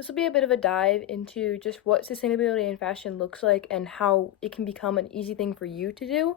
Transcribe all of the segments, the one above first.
This will be a bit of a dive into just what sustainability in fashion looks like and how it can become an easy thing for you to do.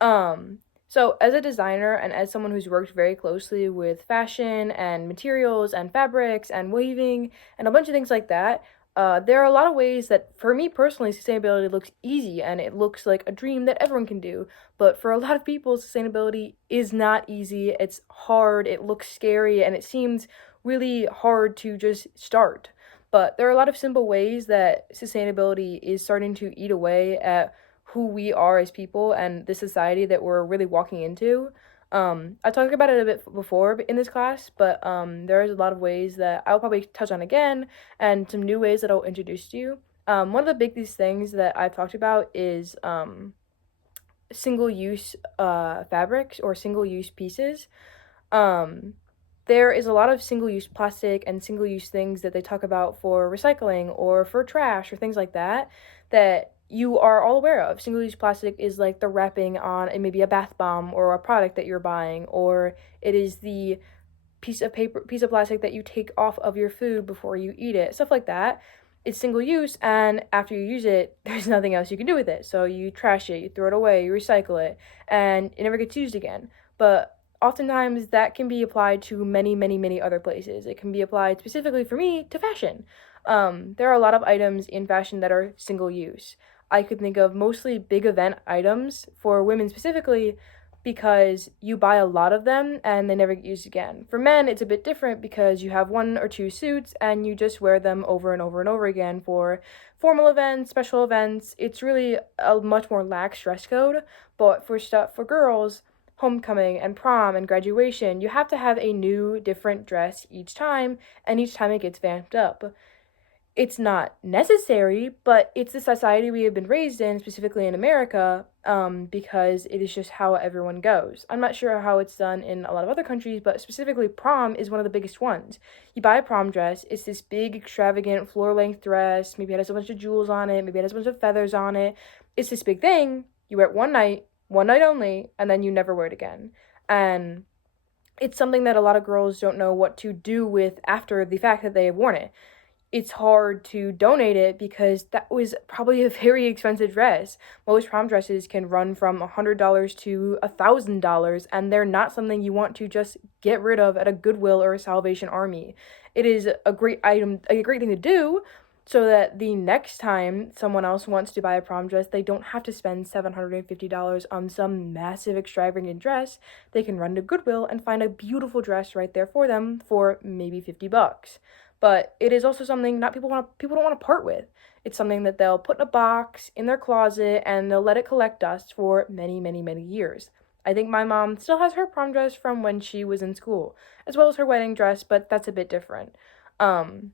Um, so, as a designer and as someone who's worked very closely with fashion and materials and fabrics and weaving and a bunch of things like that, there are a lot of ways that, for me personally, sustainability looks easy and it looks like a dream that everyone can do. But for a lot of people, sustainability is not easy. It's hard, it looks scary, and it seems really hard to just start. But there are a lot of simple ways that sustainability is starting to eat away at who we are as people and the society that we're really walking into. I talked about it a bit before in this class, but there's a lot of ways that I'll probably touch on again and some new ways that I'll introduce to you. One of the biggest things that I've talked about is single use fabrics or single use pieces. Um, there is a lot of single use plastic and single use things that they talk about for recycling or for trash or things like that that you are all aware of. Single use plastic is like the wrapping on maybe a bath bomb or a product that you're buying, or it is the piece of plastic that you take off of your food before you eat it, stuff like that. It's single use, and after you use it, there's nothing else you can do with it. So you trash it, you throw it away, you recycle it, and it never gets used again. But oftentimes that can be applied to many, many, many other places. It can be applied specifically for me to fashion. There are a lot of items in fashion that are single use. I could think of mostly big event items for women specifically because you buy a lot of them and they never get used again. For men, it's a bit different because you have one or two suits and you just wear them over and over and over again for formal events, special events. It's really a much more lax dress code, but for stuff for girls, homecoming and prom and graduation, you have to have a new, different dress each time, and each time it gets vamped up. It's not necessary, but it's the society we have been raised in, specifically in America, because it is just how everyone goes. I'm not sure how it's done in a lot of other countries, but specifically prom is one of the biggest ones. You buy a prom dress, it's this big, extravagant, floor-length dress, maybe it has a bunch of jewels on it, maybe it has a bunch of feathers on it. It's this big thing, you wear it one night only, and then you never wear it again. And it's something that a lot of girls don't know what to do with after the fact that they have worn it. It's hard to donate it because that was probably a very expensive dress. Most prom dresses can run from $100 to $1,000, and they're not something you want to just get rid of at a Goodwill or a Salvation Army. It is a great thing to do, so that the next time someone else wants to buy a prom dress, they don't have to spend $750 on some massive extravagant dress. They can run to Goodwill and find a beautiful dress right there for them for maybe $50. But it is also something not people don't want to part with. It's something that they'll put in a box in their closet and they'll let it collect dust for many, many, many years. I think my mom still has her prom dress from when she was in school, as well as her wedding dress, but that's a bit different. Um,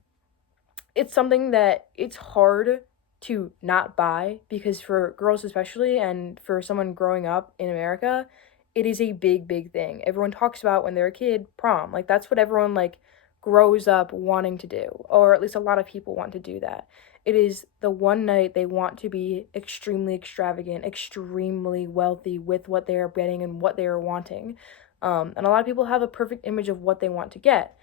it's something that it's hard to not buy because for girls especially and for someone growing up in America, it is a big, big thing. Everyone talks about when they're a kid, prom. Like that's what everyone like grows up wanting to do, or at least a lot of people want to do that. It is the one night they want to be extremely extravagant, extremely wealthy with what they are getting and what they are wanting. And a lot of people have a perfect image of what they want to get,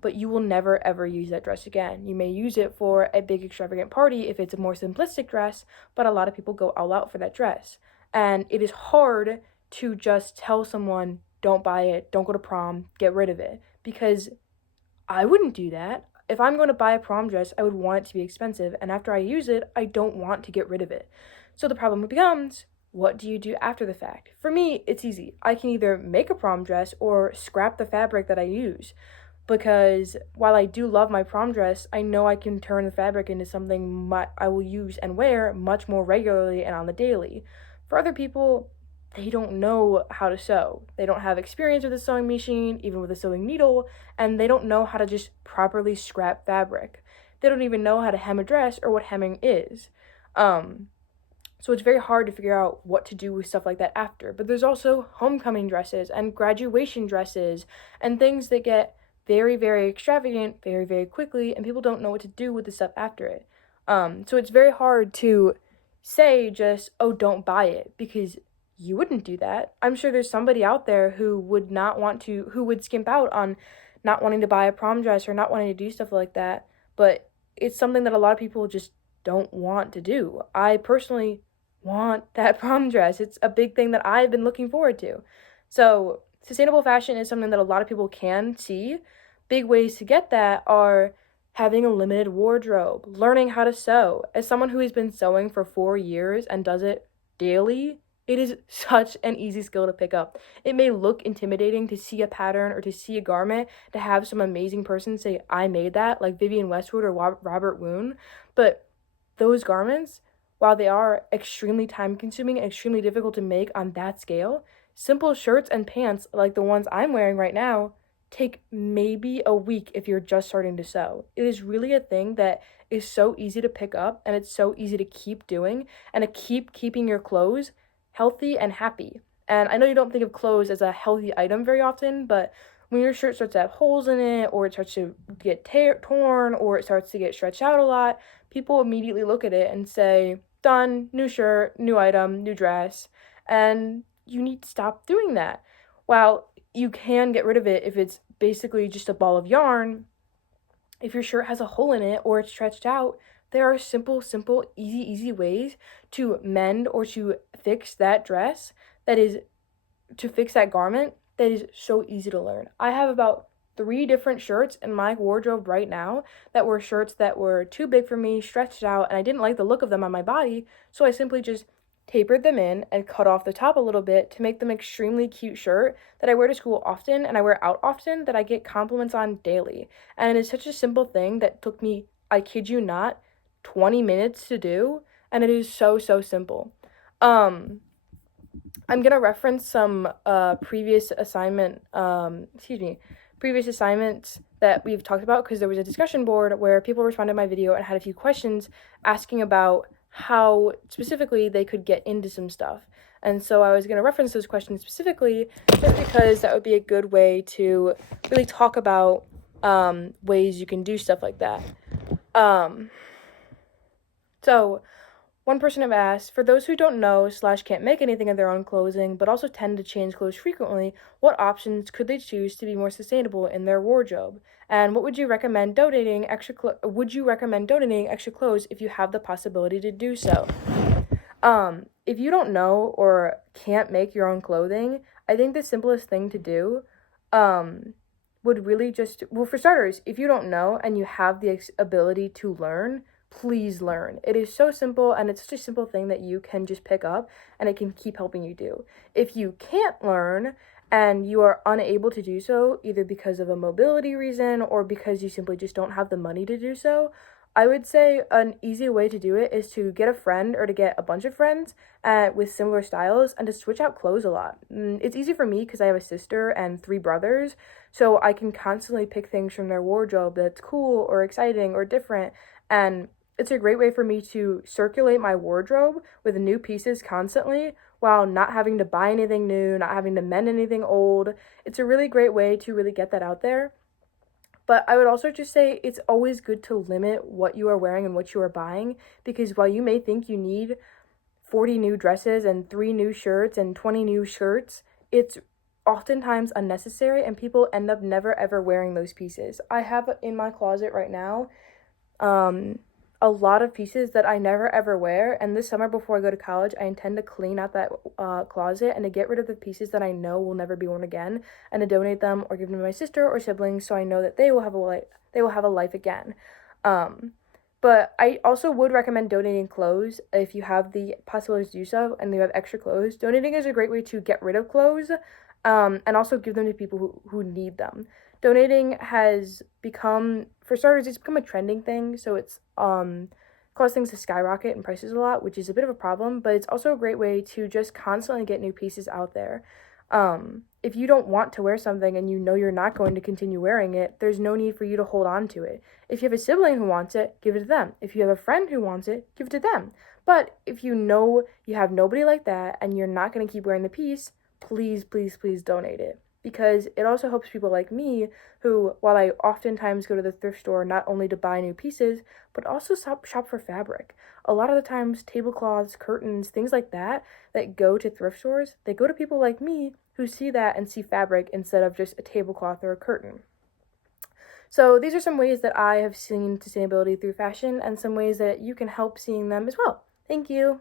but you will never ever use that dress again. You may use it for a big extravagant party if it's a more simplistic dress, but a lot of people go all out for that dress. And it is hard to just tell someone, don't buy it, don't go to prom, get rid of it, because I wouldn't do that. If I'm going to buy a prom dress, I would want it to be expensive, and after I use it, I don't want to get rid of it. So the problem becomes, what do you do after the fact? For me, it's easy. I can either make a prom dress or scrap the fabric that I use. Because while I do love my prom dress, I know I can turn the fabric into something I will use and wear much more regularly and on the daily. For other people, they don't know how to sew. They don't have experience with a sewing machine, even with a sewing needle, and they don't know how to just properly scrap fabric. They don't even know how to hem a dress or what hemming is. So it's very hard to figure out what to do with stuff like that after. But there's also homecoming dresses and graduation dresses and things that get very, very extravagant very, very quickly, and people don't know what to do with the stuff after it. So it's very hard to say just, oh, don't buy it, because you wouldn't do that. I'm sure there's somebody out there who would not want to, who would skimp out on not wanting to buy a prom dress or not wanting to do stuff like that. But it's something that a lot of people just don't want to do. I personally want that prom dress. It's a big thing that I've been looking forward to. So, sustainable fashion is something that a lot of people can see. Big ways to get that are having a limited wardrobe, learning how to sew. As someone who has been sewing for 4 years and does it daily, it is such an easy skill to pick up. It may look intimidating to see a pattern or to see a garment, to have some amazing person say, I made that, like Vivienne Westwood or Robert Woon, but those garments, while they are extremely time consuming and extremely difficult to make on that scale, simple shirts and pants like the ones I'm wearing right now take maybe a week if you're just starting to sew. It is really a thing that is so easy to pick up, and it's so easy to keep doing and to keep keeping your clothes healthy and happy. And I know you don't think of clothes as a healthy item very often, but when your shirt starts to have holes in it, or it starts to get torn, or it starts to get stretched out a lot, people immediately look at it and say, done, new shirt, new item, new dress. And you need to stop doing that. While you can get rid of it if it's basically just a ball of yarn, if your shirt has a hole in it or it's stretched out, there are simple, easy ways to mend or to fix that dress that is, to fix that garment that is so easy to learn. I have about 3 different shirts in my wardrobe right now that were shirts that were too big for me, stretched out, and I didn't like the look of them on my body, so I simply just tapered them in and cut off the top a little bit to make them extremely cute shirt that I wear to school often and I wear out often that I get compliments on daily. And it's such a simple thing that took me, I kid you not, 20 minutes to do, and it is so simple. I'm gonna reference some previous assignments that we've talked about, because there was a discussion board where people responded to my video and had a few questions asking about how specifically they could get into some stuff. And so I was gonna reference those questions specifically just because that would be a good way to really talk about ways you can do stuff like that. So one person have asked, for those who don't know / can't make anything of their own clothing, but also tend to change clothes frequently, what options could they choose to be more sustainable in their wardrobe? And what would you recommend donating extra clothes if you have the possibility to do so? If you don't know or can't make your own clothing, I think the simplest thing to do would really just, well, for starters, if you don't know and you have the ability to learn, please learn. It is so simple, and it's such a simple thing that you can just pick up and it can keep helping you do. If you can't learn and you are unable to do so, either because of a mobility reason or because you simply just don't have the money to do so, I would say an easy way to do it is to get a friend or to get a bunch of friends with similar styles and to switch out clothes a lot. It's easy for me because I have a sister and 3 brothers, so I can constantly pick things from their wardrobe that's cool or exciting or different, and it's a great way for me to circulate my wardrobe with new pieces constantly while not having to buy anything new, not having to mend anything old. It's a really great way to really get that out there. But I would also just say it's always good to limit what you are wearing and what you are buying, because while you may think you need 40 new dresses and 3 new shirts and 20 new shirts, it's oftentimes unnecessary and people end up never ever wearing those pieces. I have in my closet right now a lot of pieces that I never ever wear, and this summer before I go to college, I intend to clean out that closet and to get rid of the pieces that I know will never be worn again, and to donate them or give them to my sister or siblings so I know that they will have a life again. But I also would recommend donating clothes if you have the possibility to do so and you have extra clothes. Donating is a great way to get rid of clothes and also give them to people who need them. Donating has become, for starters, it's become a trending thing, so it's caused things to skyrocket in prices a lot, which is a bit of a problem, but it's also a great way to just constantly get new pieces out there. If you don't want to wear something and you know you're not going to continue wearing it, there's no need for you to hold on to it. If you have a sibling who wants it, give it to them. If you have a friend who wants it, give it to them. But if you know you have nobody like that and you're not going to keep wearing the piece, please donate it. Because it also helps people like me who, while I oftentimes go to the thrift store not only to buy new pieces, but also shop for fabric. A lot of the times, tablecloths, curtains, things like that go to thrift stores, they go to people like me who see that and see fabric instead of just a tablecloth or a curtain. So these are some ways that I have seen sustainability through fashion and some ways that you can help seeing them as well. Thank you.